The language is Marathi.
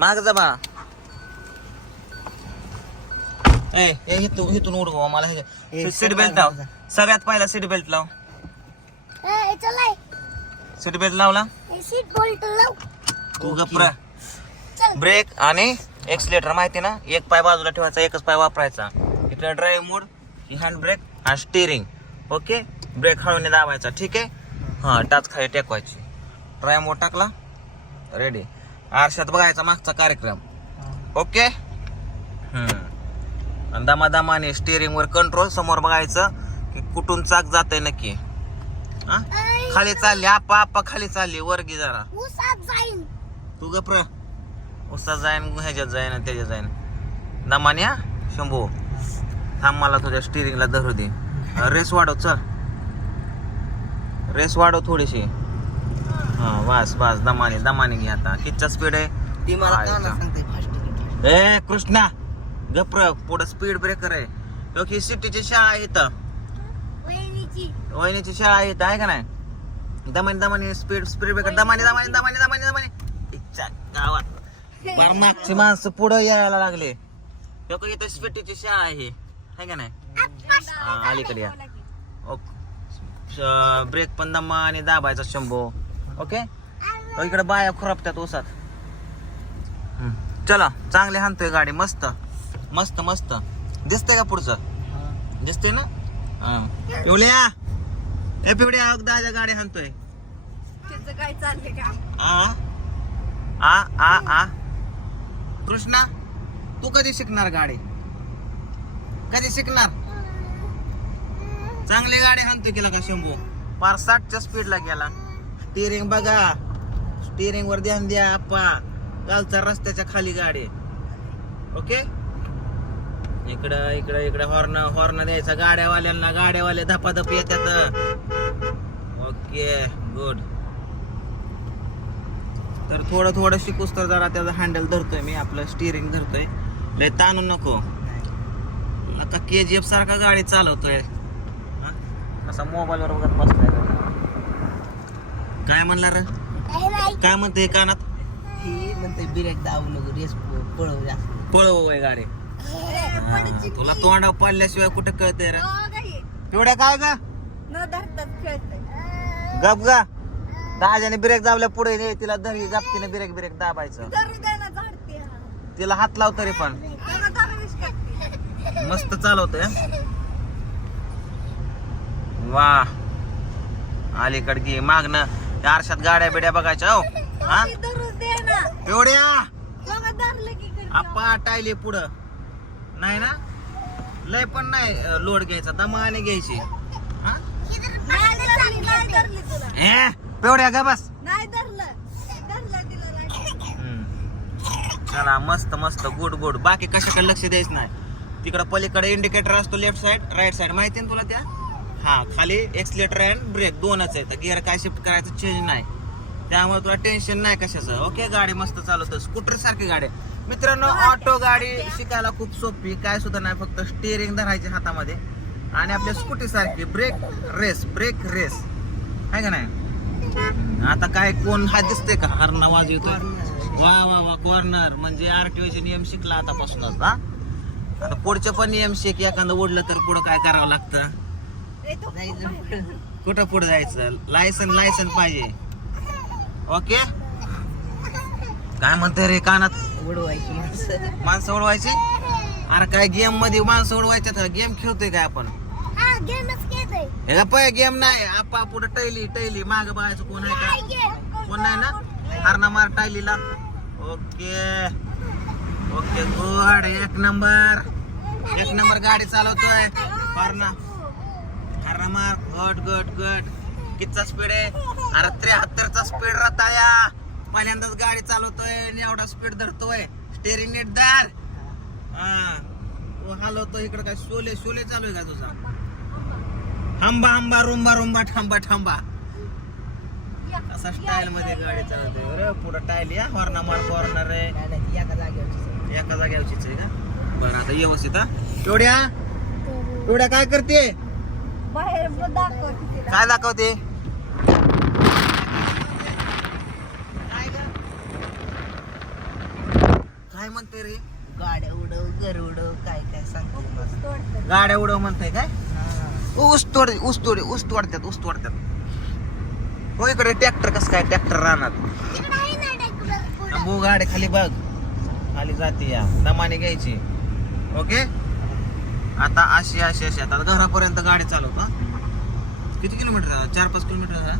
माग जा बा. ए ए, इथून इथून उड गो मला ए, सीट बेल्ट लाव. सगळ्यात पहिला सीट बेल्ट लाव. ए, चलाय सीट बेल्ट लावला. ए, सीट बोल्ट लाव. तू. गप्रा चल. ब्रेक आणि एक्सलेटर माहिती ना? एक पाय बाजूला ठेवायचा एकच पाय वापरायचा. इकडे ड्राईव्ह मोड ही हँड ब्रेक आणि स्टिअरिंग ओके ब्रेक हळूने दाबायचा ठीक आहे? हा टाच खाली टेकवायची. ड्राईव्ह मोड टाकला. रेडी आरशात बघायचा मागचा कार्यक्रम. ओके? हम्म. आणि दमादमाने स्टिअरिंग वर कंट्रोल समोर बघायचं की कुठून चाक जाते नक्की. हा? ऐ, खाली चालली आप्पा आप्पा खाली चालली वरगी जरा. उसात जाईन. तू गप्र. उस्ताद जाईन ह्याच्यात जाईन त्याच्यात जाईन. दमाने हा? शंभू. थांब मला तुझ्या स्टिअरिंगला धरू दे. रेस वाढव चल. रेस वाढव थोडीशी. हा वास वास दमाने दमाने घे आता. कितचा स्पीड आहे? ती मला? सांगते फास्ट ए कृष्णा गप्र पुढं स्पीड ब्रेकर आहे. क्योंकि सिटीची शाळा आहे इथं. वहिनीची. शाळा आहे इथं आहे का नाही? दमाने दमाने स्पीड स्पीड ब्रेकर दमाने दमाने दमाने दमाने दमाने. इच्छा गावात. बार मागची माणसं पुढं यायला लागले. क्योंकि इथं स्पीटीची शाळा आहे. है का नाही? हा, अलीकडे या. ओके ब्रेक पण दमा आणि दाबायचा शंभो. ओके? इकडे बाया खुरापतात ओसात. चला चांगले हाणतोय गाडी मस्त. मस्त मस्त. दिसतंय का पुढचं? दिसते ना? हा. पिवल्या ए पिवड्या दादा गाडी हाणतोय. काय चाललंय का आ? आ आ आ. कृष्णा तू कधी शिकणार गाडी? कधी शिकणार? चांगली गाडी हाणतोय केला का शंभू? पार साठच्या स्पीडला गेला. स्टिअरिंग बघा. स्टिअरिंग वर ध्यान द्या आप्पा. कालचा रस्त्याच्या खाली गाडी. ओके? इकडं इकडं इकडं हॉर्न हॉर्न द्यायचा गाड्यावाल्यांना. गाड्यावाले धपाधप येतात ओके गुड तर थोडं थोडं शिकूस तर जरा त्याचं हँडल धरतोय मी. आपलं स्टिअरिंग धरतोय. लय ताणू नको. आता के जी एफ सारखा गाडी चालवतोय. असा मोबाईलवर वगैरे बघत बसलाय. काय म्हणला रे? काय म्हणते कानात? म्हणते ब्रेक दाबू नको रेस पळव पळव गाडी तुला तोंडावर पाडल्याशिवाय कुठं कळतंय रे? हो. पिवड्या काय ग? गप गा. दाजाने ब्रेक दाबल्या पुढे ने तिला धरी गपकीने ब्रेक ब्रेक दाबायचं. तिला हात लाव तरी पण. मस्त चालवतोय हं? वा अलीकडे मागणं. त्या आरशात गाड्या बिड्या बघायच्या हो? हा? एवढ्या? आप्पा टायले पुढं. नाही ना? लय पण नाही लोड घ्यायचा दमाने घ्यायची. हा? पेवड्या गा बस. चला मस्त मस्त गुड गुड बाकी कशाकडे लक्ष द्यायचं नाही. तिकडं पलीकडे इंडिकेटर असतो लेफ्ट साइड राईट साइड माहिती ना तुला त्या? हा खाली एक्सलेटर अँड ब्रेक दोनच आहे गिअर काय शिफ्ट करायचं चेंज नाही. त्यामुळे तुला टेन्शन नाही कशाचं. ओके गाडी मस्त चालवतं स्कूटर सारखी गाडी. मित्रांनो ऑटो गाडी शिकायला खूप सोपी. काय सुद्धा नाही फक्त स्टिअरिंग धरायचे हातामध्ये. आणि आपल्या स्कूटी सारखी. ब्रेक रेस ब्रेक रेस आहे का नाही? आता काय कोण हा दिसते का? हरण आवाज येतो वा वा वा कॉर्नर म्हणजे आरटीओचे नियम शिकला आतापासूनच हा? आता पुढचे पण नियम शिक. एखादं ओढलं तर पुढं काय करावं लागतं? कुठं पुढे जायचं? लायसन लायसन पाहिजे. ओके काय म्हणते रे कानात? उडवायची माणसं. माणसं ओढवायची अरे काय गेममध्ये माणसं ओढवायच्यात गेम खेळतोय काय आपण? हा गेमच खेळतोय. हे का पय गेम नाही. आपा पुढे टैली टैली. माग बघायचं कोण आहे का? कोण नाही ना? हरणा मार टायलीला ओके ओके गुड एक नंबर. एक नंबर गाडी चालवतोय. हरणा. हरणा मार घट घट घट. कितचा स्पीड आहे? अरे त्र्याहत्तरचा स्पीड रताळ्या पहिल्यांदाच गाडी चालवतोय आणि एवढा स्पीड धरतोय. स्टेरिंग नेट दार हा. हलवतो इकडे काय? शोले शोले चालू आहे का तुझा? हंबा हंबा रुंबा रुंबा थांबा थांबा असा स्टाईल मध्ये गाडी चालवते अरे पुढं टाईल या. हॉर्ना मार हॉर्नर रे एका जागेवरची एका जागेवरचीच आहे का? बरं आता व्यवस्थित हा. एवढ्या? एवढ्या काय करते बाहेर दाखवते काय दाखवते? काय म्हणते रे? गाड्या उडव घर उडव काय काय सांगते. गाड्या उडव म्हणताय काय. ऊस तोड ऊस तोड ऊस तोडतात ऊस तोडतात हो इकडे ट्रॅक्टर कसं काय? ट्रॅक्टर राहणार गाडी खाली बघ. खाली जाते या. दमाने घ्यायची. ओके? आता अशी अशी अशी. आता घरापर्यंत गाडी चालवतो किती किलोमीटर चार पाच किलोमीटर आहे?